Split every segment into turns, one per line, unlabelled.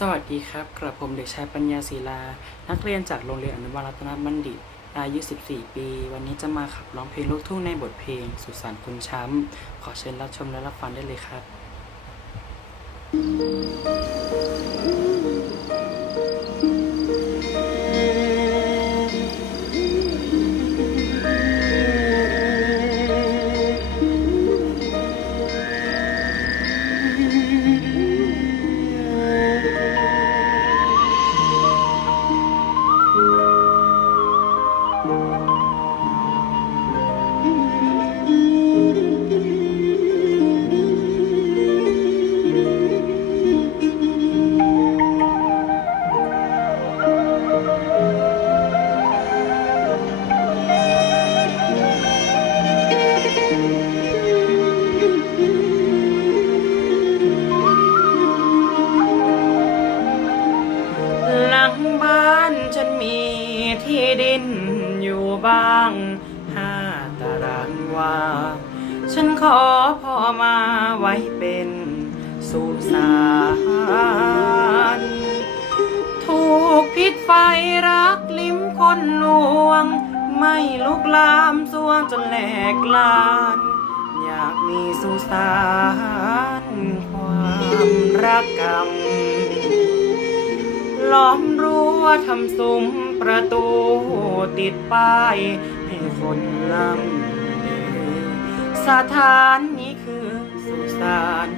สวัสดีครับ กระผมเด็กชายปัญญาศิลา นักเรียนจากโรงเรียนอนุบาลรัตนบัณฑิต อายุ 14 ปี วันนี้จะมาขับร้องเพลงลูกทุ่งในบทเพลง สุสานคุณช้ำ ขอเชิญรับชมและรับฟังได้เลยครับ หลังบ้านฉันมีที่ดินอยู่บ้างห้าตารางวา ฉันขอพ่อมาไว้เป็นสุสานถูกพิษไฟรักลิ้มคนลวง ไม่ลุกลามสวงจนแหลกลาน อยากมีสุสานความรักกรรมล้อมรั้วทำซุ้มประตูติดป้ายให้คนลำเดสถานนี้คือสุสาน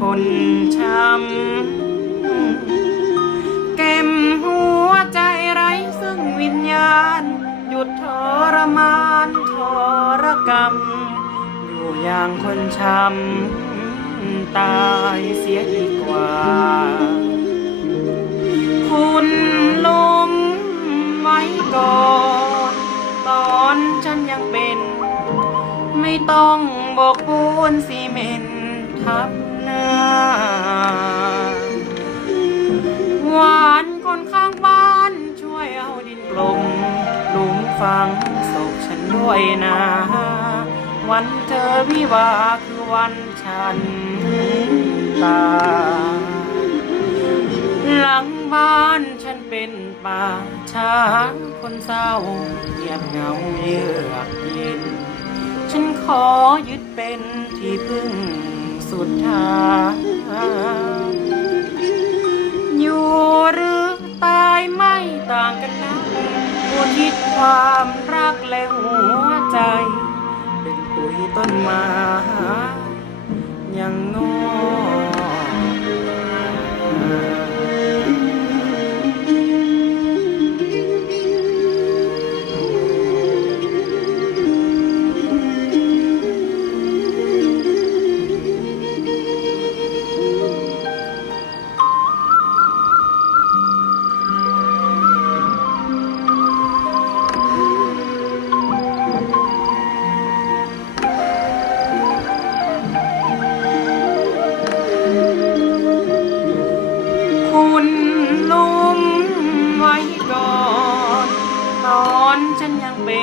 คนช้ำเก็มหัวใจไร้ซึ่งวิญญาณ หยุดทรมานทรกรรม อยู่อย่างคนช้ำตายเสียดีกว่า คุณลุมไว้ก่อน ตอนฉันยังเป็น ไม่ต้องบอกปูนซีเมนทับหน้า หวานคนข้างบ้านช่วยเอาดินกลมหลุมฝังศพฉันด้วยนะ วันเธอวิวาคือวันฉันตายหลังบ้านฉันเป็นป่าช้าคนเศร้าเงียบเหงาเยือกเย็น ฉันขอยึดเป็นที่พึ่งสุดท้ายอยู่หรือตายไม่ต่างกันนะอุทิศความรักและหัวใจ ยต้นไม้ยังงอก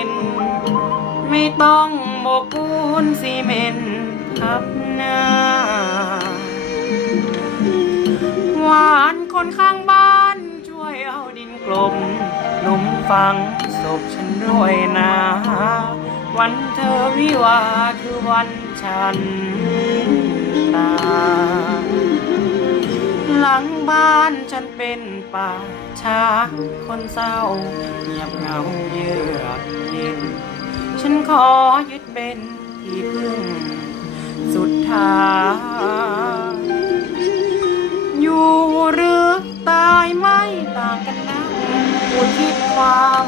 น ไม่ต้องโบกปูนซีเมนทับหน้า หวานคนข้างบ้านช่วยเอาดินกลมหลุมฝังศพฉันด้วยนะ วันเธอวิวาคือวันฉันตายหลังบ้านฉันเป็นป่าช้าคนเศร้าเงียบเหงาเยือ ฉันขอยึดเป็นที่พึ่งสุดท้ายอยู่หรือตายไม่ต่างกันนะอุทิศความ